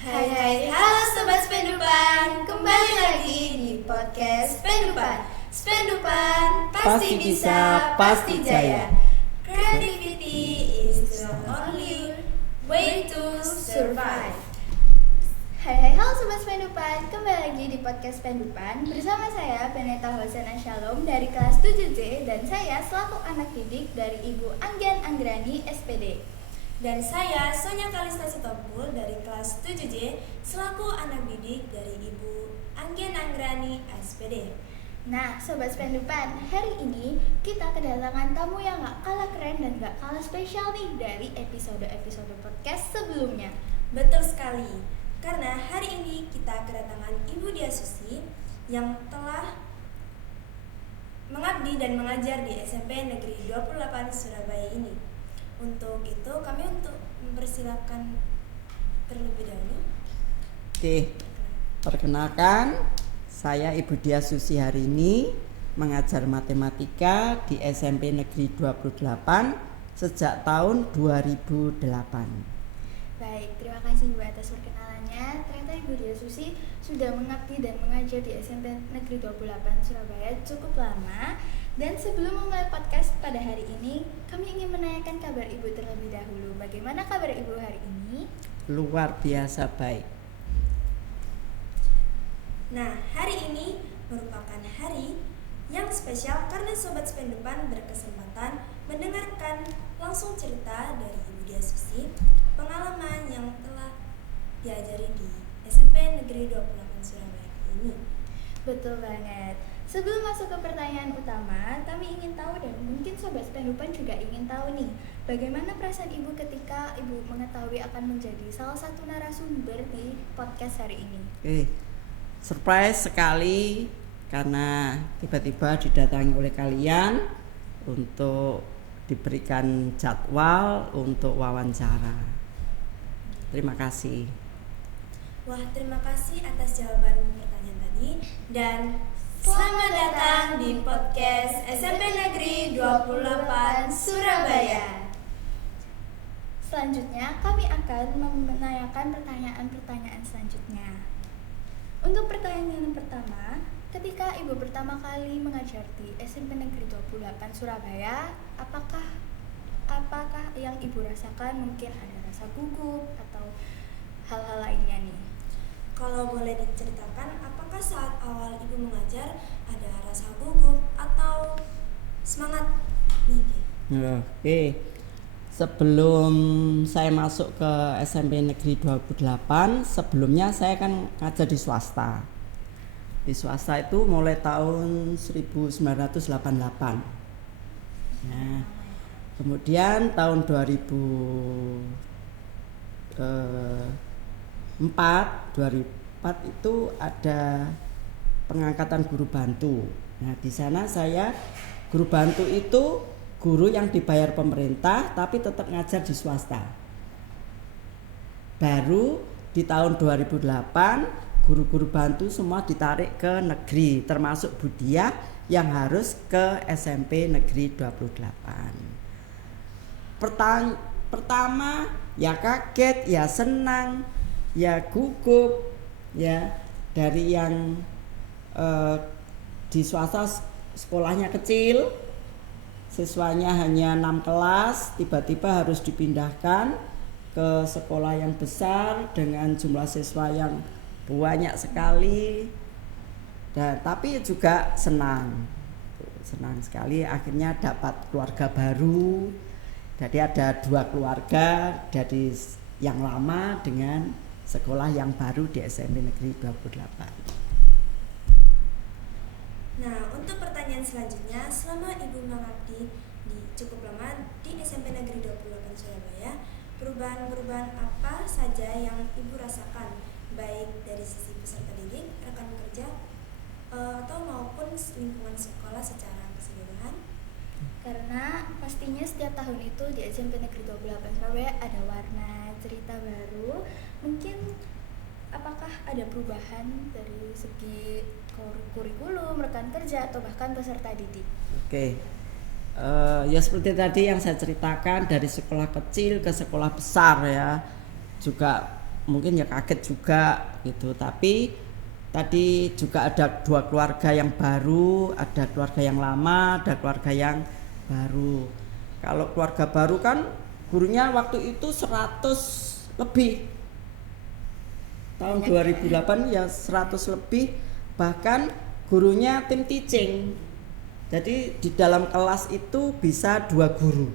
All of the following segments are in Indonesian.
Halo Sobat Spendupan, kembali lagi di podcast Spendupan. Spendupan pasti bisa, pasti jaya. Creativity is the only way to survive. Halo Sobat Spendupan, kembali lagi di podcast Spendupan. Bersama saya Beneta Hosana Shalom dari kelas 7C dan saya selaku anak didik dari Ibu Anggian Anggrani SPD. Dan saya Sonya Kalista Sitompul dari kelas 7J selaku anak didik dari Ibu Anggian Anggrani SPD. Nah, Sobat Spendupan, hari ini kita kedatangan tamu yang gak kalah keren dan gak kalah spesial nih dari episode-episode podcast sebelumnya. Betul sekali, karena hari ini kita kedatangan Ibu Dia Susi yang telah mengabdi dan mengajar di SMP Negeri 28 Surabaya ini. Untuk itu kami mempersilakan terlebih dahulu. Oke, perkenalkan saya Ibu Dia Susi hari ini mengajar matematika di SMP Negeri 28 sejak tahun 2008. Baik, terima kasih Bu atas perkenalannya. Ternyata Ibu Dia Susi sudah mengabdi dan mengajar di SMP Negeri 28 Surabaya cukup lama. Dan sebelum memulai podcast pada hari ini, kami ingin menanyakan kabar Ibu terlebih dahulu. Bagaimana kabar Ibu hari ini? Luar biasa baik. Nah, hari ini merupakan hari yang spesial karena Sobat Spendupan berkesempatan mendengarkan langsung cerita dari Ibu Dia Susi, pengalaman yang telah diajari di SMP Negeri 28 Surabaya ini. Betul banget. Sebelum masuk ke pertanyaan utama, kami ingin tahu dan mungkin Sobat Spendupan juga ingin tahu nih, bagaimana perasaan Ibu ketika Ibu mengetahui akan menjadi salah satu narasumber di podcast hari ini? Surprise sekali karena tiba-tiba didatangi oleh kalian untuk diberikan jadwal untuk wawancara. Terima kasih. Wah, terima kasih atas jawaban pertanyaan tadi dan selamat datang di podcast SMP Negeri 28 Surabaya. Selanjutnya, kami akan menanyakan pertanyaan-pertanyaan selanjutnya. Untuk pertanyaan pertama, ketika Ibu pertama kali mengajar di SMP Negeri 28 Surabaya, apakah yang Ibu rasakan? Mungkin ada rasa gugup atau hal-hal lainnya nih? Kalau boleh diceritakan, apakah saat awal Ibu mengajar ada rasa gugup atau semangat nih? Oke. Sebelum saya masuk ke SMP Negeri 28, sebelumnya saya kan ngajar di swasta. Di swasta itu mulai tahun 1988. Nah, kemudian tahun 2004 itu ada pengangkatan guru bantu. Nah, di sana saya guru bantu itu guru yang dibayar pemerintah tapi tetap ngajar di swasta. Baru di tahun 2008 guru-guru bantu semua ditarik ke negeri, termasuk Bu Dia yang harus ke SMP Negeri 28. Pertama ya kaget, ya senang, ya gugup, ya dari yang di swasta sekolahnya kecil, siswanya hanya 6 kelas, tiba-tiba harus dipindahkan ke sekolah yang besar dengan jumlah siswa yang banyak sekali. Dan tapi juga senang sekali akhirnya dapat keluarga baru. Jadi ada 2 keluarga dari yang lama dengan sekolah yang baru di SMP Negeri 28. Nah, untuk pertanyaan selanjutnya, selama Ibu mengabdi cukup lama di SMP Negeri 28 Surabaya, perubahan-perubahan apa saja yang Ibu rasakan, baik dari sisi peserta didik, rekan kerja, atau maupun lingkungan sekolah secara keseluruhan? Karena pastinya setiap tahun itu di SMP Negeri 28 Surabaya ada warna, cerita baru. Mungkin apakah ada perubahan dari segi kurikulum, rekan kerja, atau bahkan peserta didik? Oke. Ya seperti tadi yang saya ceritakan, dari sekolah kecil ke sekolah besar ya, juga mungkin ya kaget juga gitu. Tapi tadi juga ada 2 keluarga yang baru, ada keluarga yang lama, ada keluarga yang baru. Kalau keluarga baru kan gurunya waktu itu 100 lebih. Tahun 2008 ya 100 lebih, bahkan gurunya tim teaching. Jadi di dalam kelas itu bisa 2 guru.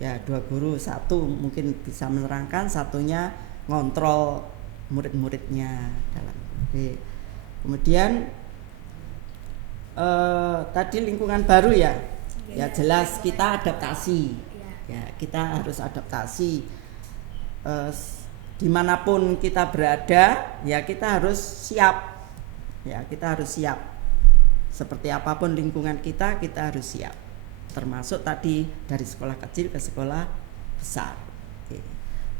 Ya 2 guru, satu mungkin bisa menerangkan, satunya ngontrol murid-muridnya dalam. Oke. Kemudian tadi lingkungan baru ya, ya jelas kita adaptasi, ya kita harus adaptasi. Dimanapun kita berada, ya kita harus siap, ya kita harus siap. Seperti apapun lingkungan kita harus siap. Termasuk tadi dari sekolah kecil ke sekolah besar. Oke.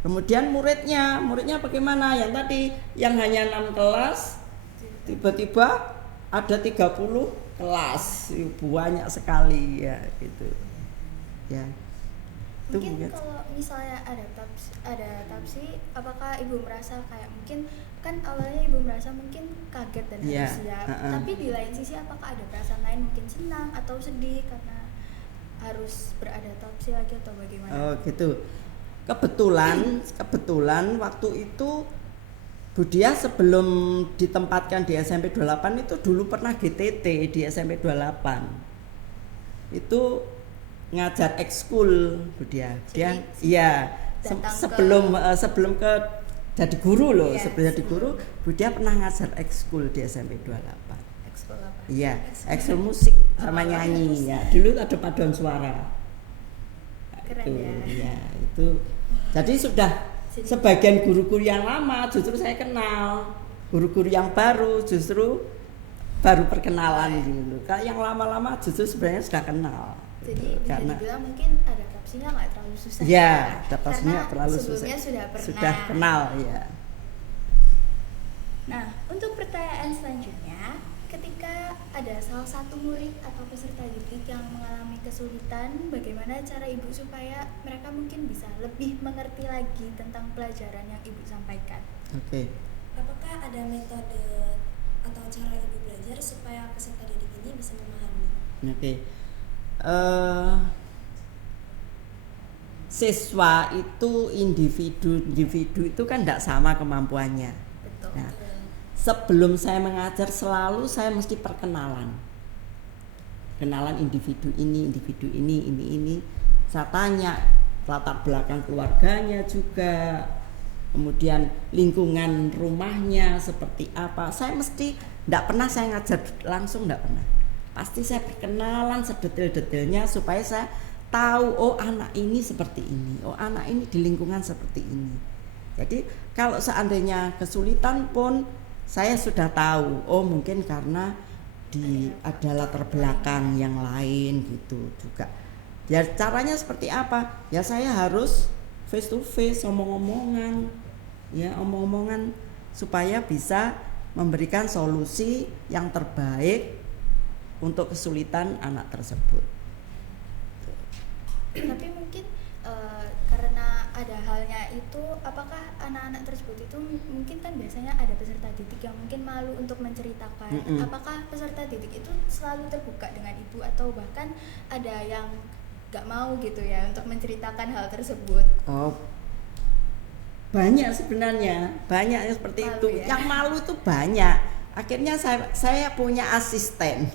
Kemudian muridnya bagaimana? Yang tadi yang hanya 6 kelas tiba-tiba ada 30 kelas, banyak sekali ya gitu. Ya. Mungkin kalau misalnya adaptasi, apakah ibu merasa kayak mungkin kan awalnya ibu merasa mungkin kaget dan harus siap, tapi di lain sisi apakah ada perasaan lain, mungkin senang atau sedih karena harus beradaptasi lagi atau bagaimana? Oh gitu. Kebetulan waktu itu Budia sebelum ditempatkan di SMP 28 itu dulu pernah GTT di SMP 28. Itu ngajar ekskul Budia. Dia iya sebelum ke jadi guru loh, sebelum jadi guru Budia pernah ngajar ekskul di SMP 28. Ekskul apa? Iya, ekskul musik sama nyanyi ya. Dulu ada paduan suara. Keren itu, ya. Itu. Jadi sudah sebagian guru-guru yang lama justru saya kenal, guru-guru yang baru justru baru perkenalan gitu. Kalau yang lama-lama justru sebenarnya sudah kenal. Jadi gitu. bisa dibilang mungkin adaptasinya nggak terlalu susah. Ya, adaptasinya terlalu susah. Sebelumnya sudah kenal ya. Nah, untuk pertanyaan selanjutnya, ketika ada salah satu murid atau peserta didik yang mengalami kesulitan, bagaimana cara ibu supaya mereka mungkin bisa lebih mengerti lagi tentang pelajaran yang ibu sampaikan? Oke. Apakah ada metode atau cara ibu belajar supaya peserta didik ini bisa memahami? Oke. Siswa itu individu itu kan tidak sama kemampuannya. Betul. Nah, sebelum saya mengajar selalu saya mesti kenalan individu ini. Saya tanya latar belakang keluarganya juga, kemudian lingkungan rumahnya seperti apa. Saya mesti tidak pernah saya ngajar langsung, tidak pernah. Pasti saya perkenalan sedetail-detailnya supaya saya tahu, oh anak ini seperti ini, oh anak ini di lingkungan seperti ini. Jadi kalau seandainya kesulitan pun saya sudah tahu, oh mungkin karena ada latar belakang yang lain gitu juga. Ya caranya seperti apa? Ya saya harus face to face, omong-omongan supaya bisa memberikan solusi yang terbaik untuk kesulitan anak tersebut. Tapi mungkin karena ada halnya itu, apakah anak-anak tersebut itu mungkin kan biasanya ada peserta didik yang mungkin malu untuk menceritakan. Apakah peserta didik itu selalu terbuka dengan ibu atau bahkan ada yang gak mau gitu ya untuk menceritakan hal tersebut? Oh, banyak sebenarnya, banyak yang seperti malu, itu. Ya? Yang malu itu banyak. Akhirnya saya punya asisten.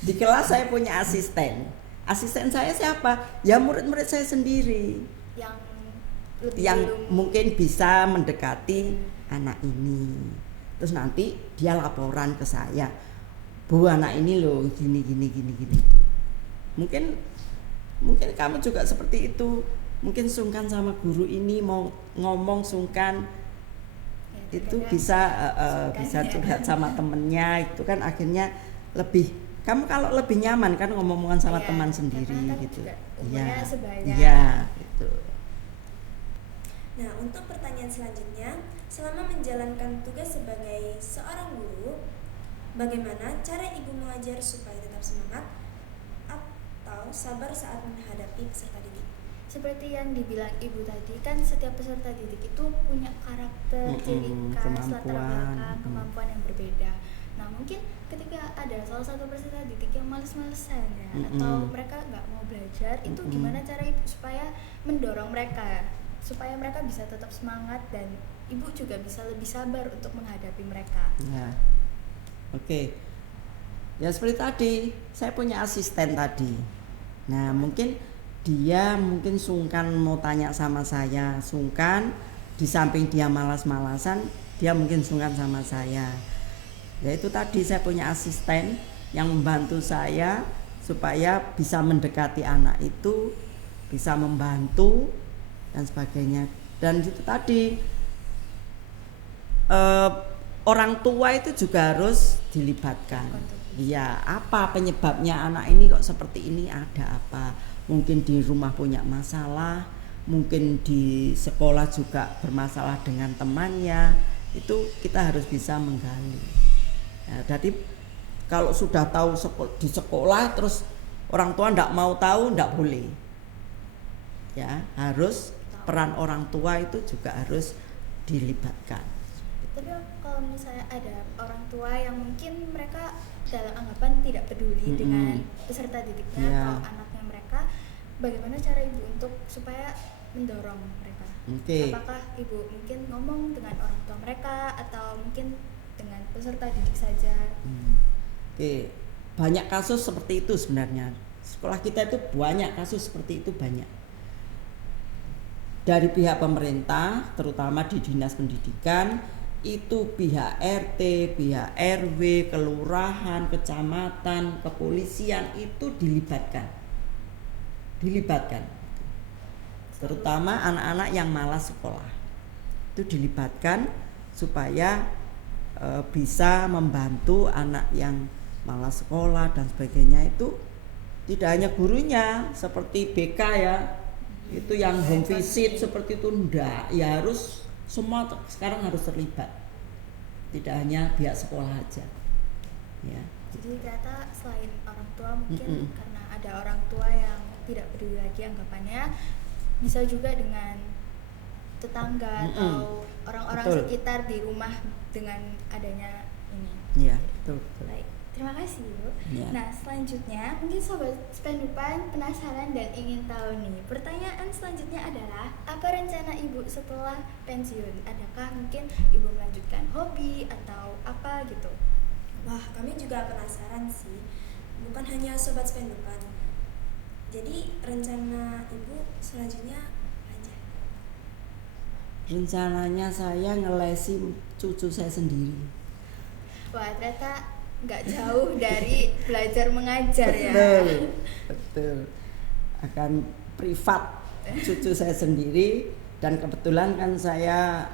Di kelas saya punya asisten. Asisten saya siapa? Ya murid-murid saya sendiri. Yang mungkin bisa mendekati anak ini. Terus nanti dia laporan ke saya. Bu, anak ini loh gini. Mungkin kamu juga seperti itu. Mungkin sungkan sama guru ini, mau ngomong sungkan. Ya, itu bisa curhat sama temennya. Itu kan akhirnya kamu kalau lebih nyaman kan ngomong-ngomongan sama teman sendiri kan gitu. Iya, gitu. Nah, untuk pertanyaan selanjutnya, selama menjalankan tugas sebagai seorang guru, bagaimana cara ibu mengajar supaya tetap semangat atau sabar saat menghadapi peserta didik? seperti yang dibilang ibu tadi, kan setiap peserta didik itu punya karakter, ciri khas, latar belakang, kemampuan yang berbeda. Nah mungkin ketika ada salah satu peserta didik yang males-malesan ya, atau mereka nggak mau belajar, itu gimana cara ibu supaya mendorong mereka supaya mereka bisa tetap semangat dan ibu juga bisa lebih sabar untuk menghadapi mereka? Ya, oke. Ya seperti tadi, saya punya asisten tadi. Nah mungkin dia sungkan mau tanya sama saya, sungkan, di samping dia malas-malasan, dia mungkin sungkan sama saya. Ya itu tadi, saya punya asisten yang membantu saya supaya bisa mendekati anak itu, bisa membantu dan sebagainya. Dan itu tadi, orang tua itu juga harus dilibatkan. Iya, apa penyebabnya anak ini kok seperti ini, ada apa? Mungkin di rumah punya masalah, mungkin di sekolah juga bermasalah dengan temannya. Itu kita harus bisa menggali. Nah, jadi kalau sudah tahu di sekolah terus orang tua tidak mau tahu, tidak boleh. Ya, harus peran orang tua itu juga harus dilibatkan. Tapi kalau misalnya ada orang tua yang mungkin mereka dalam anggapan tidak peduli dengan peserta didiknya atau anaknya mereka, bagaimana cara ibu untuk supaya mendorong mereka? Apakah ibu mungkin ngomong dengan orang tua mereka atau mungkin dengan peserta didik saja? Banyak kasus seperti itu sebenarnya. Sekolah kita itu banyak kasus seperti itu, banyak. Dari pihak pemerintah, terutama di dinas pendidikan, itu pihak RT, pihak RW, kelurahan, kecamatan, kepolisian itu dilibatkan. Terutama anak-anak yang malas sekolah. Itu dilibatkan supaya bisa membantu anak yang malas sekolah dan sebagainya. Itu tidak hanya gurunya seperti BK ya, itu yang home visit seperti itu, enggak, ya harus semua sekarang harus terlibat, tidak hanya pihak sekolah aja ya. Jadi ternyata selain orang tua mungkin karena ada orang tua yang tidak peduli lagi anggapannya, bisa juga dengan tetangga atau orang-orang sekitar di rumah dengan adanya ini. Iya, betul. Baik, terima kasih Bu. Ya. Nah selanjutnya mungkin Sobat Spendupan penasaran dan ingin tahu nih, pertanyaan selanjutnya adalah apa rencana ibu setelah pensiun? Adakah mungkin ibu melanjutkan hobi atau apa gitu? Wah, kami juga penasaran sih. Bukan hanya Sobat Spendupan. Jadi rencana ibu selanjutnya aja? Rencananya saya ngelesi cucu saya sendiri. Wah, ternyata nggak jauh dari belajar mengajar ya. Betul. Akan privat cucu saya sendiri, dan kebetulan kan saya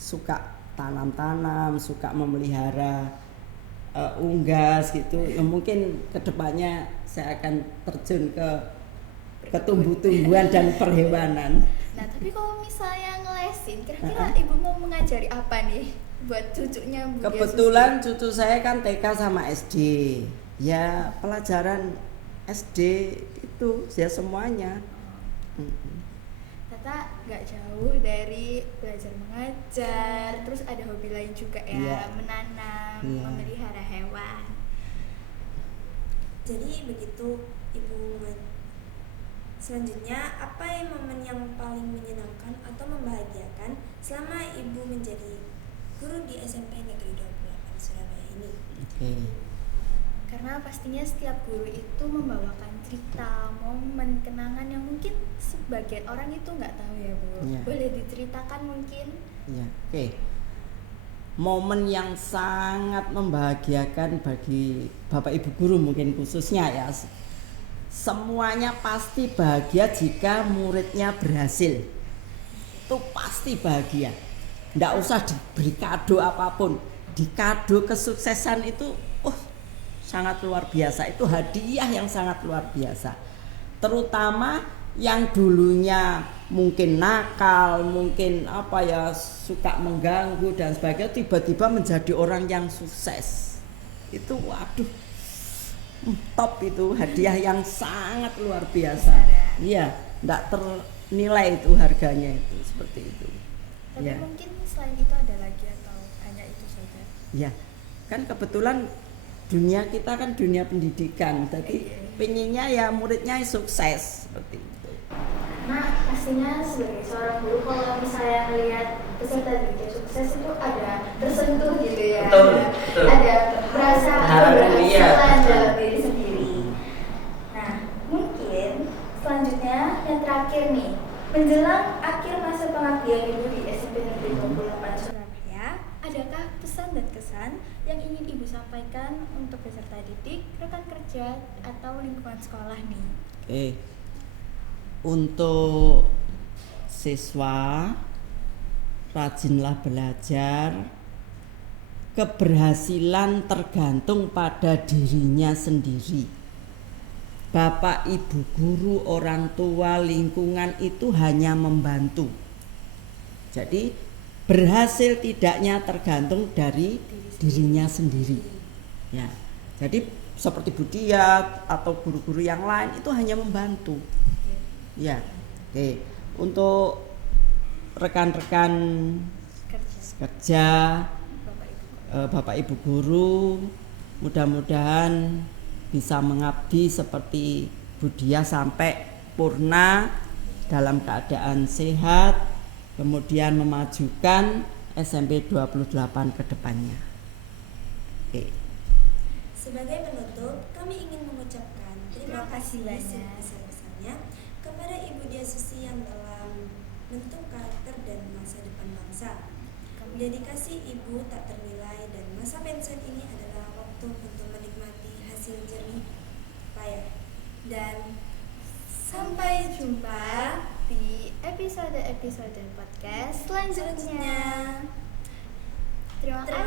suka tanam-tanam, suka memelihara unggas gitu. Ya, mungkin kedepannya saya akan terjun ke tumbuh-tumbuhan dan perhewanan. Nah, tapi kalau misalnya ngelesin, kira-kira ibu mau mengajari apa nih buat cucunya Bu? Kebetulan cucu saya kan TK sama SD. Ya, pelajaran SD itu ya semuanya. Ternyata nggak jauh dari belajar mengajar, terus ada hobi lain juga ya, menanam, memelihara hewan. Jadi begitu Ibu. Selanjutnya, apa momen yang paling menyenangkan atau membahagiakan selama Ibu menjadi guru di SMP Negeri 28 Surabaya ini? Karena pastinya setiap guru itu membawakan cerita, momen, kenangan yang mungkin sebagian orang itu nggak tahu ya Bu. Boleh diceritakan mungkin? Momen yang sangat membahagiakan bagi Bapak Ibu guru mungkin khususnya ya, semuanya pasti bahagia jika muridnya berhasil. Itu pasti bahagia, nggak usah diberi kado apapun, di kado kesuksesan itu sangat luar biasa. Itu hadiah yang sangat luar biasa, terutama yang dulunya mungkin nakal, mungkin suka mengganggu dan sebagainya, tiba-tiba menjadi orang yang sukses. Itu waduh, top, itu hadiah yang sangat luar biasa. Iya, enggak ternilai itu harganya itu seperti itu. Tapi Ya. mungkin selain itu ada lagi atau hanya itu saja? Ya, kan kebetulan dunia kita kan dunia pendidikan, jadi pengennya ya muridnya sukses seperti itu. Nah, pastinya sebagai seorang guru kalau misalnya melihat peserta didik sukses itu ada tersentuh gitu ya. Betul. Ada merasa Iya. keberhasilan dalam diri sendiri. Nah, mungkin selanjutnya yang terakhir nih, menjelang akhir masa pengabdian Ibu di SMP Negeri 28 Surabaya, adakah pesan dan kesan yang ingin Ibu sampaikan untuk peserta didik, rekan kerja atau lingkungan sekolah nih? Oke. Untuk siswa, rajinlah belajar. Keberhasilan tergantung pada dirinya sendiri. Bapak, ibu guru, orang tua, lingkungan itu hanya membantu. Jadi berhasil tidaknya tergantung dari dirinya sendiri. Ya. Jadi seperti Bu Diat atau guru-guru yang lain itu hanya membantu. Ya, oke. Untuk rekan-rekan kerja, Bapak Ibu guru, mudah-mudahan bisa mengabdi seperti Bu Dia sampai purna dalam keadaan sehat, kemudian memajukan SMP 28 ke depannya. Oke. Sebagai penutup, kami ingin mengucapkan terima kasih banyak sebesar-besarnya kepada Ibu Dia Susi yang telah membentuk karakter dan masa depan bangsa. Dedikasi Ibu tak ternilai dan masa pensiun ini adalah waktu untuk menikmati hasil jernih payah. Dan sampai jumpa di episode-episode podcast selanjutnya. Terima kasih.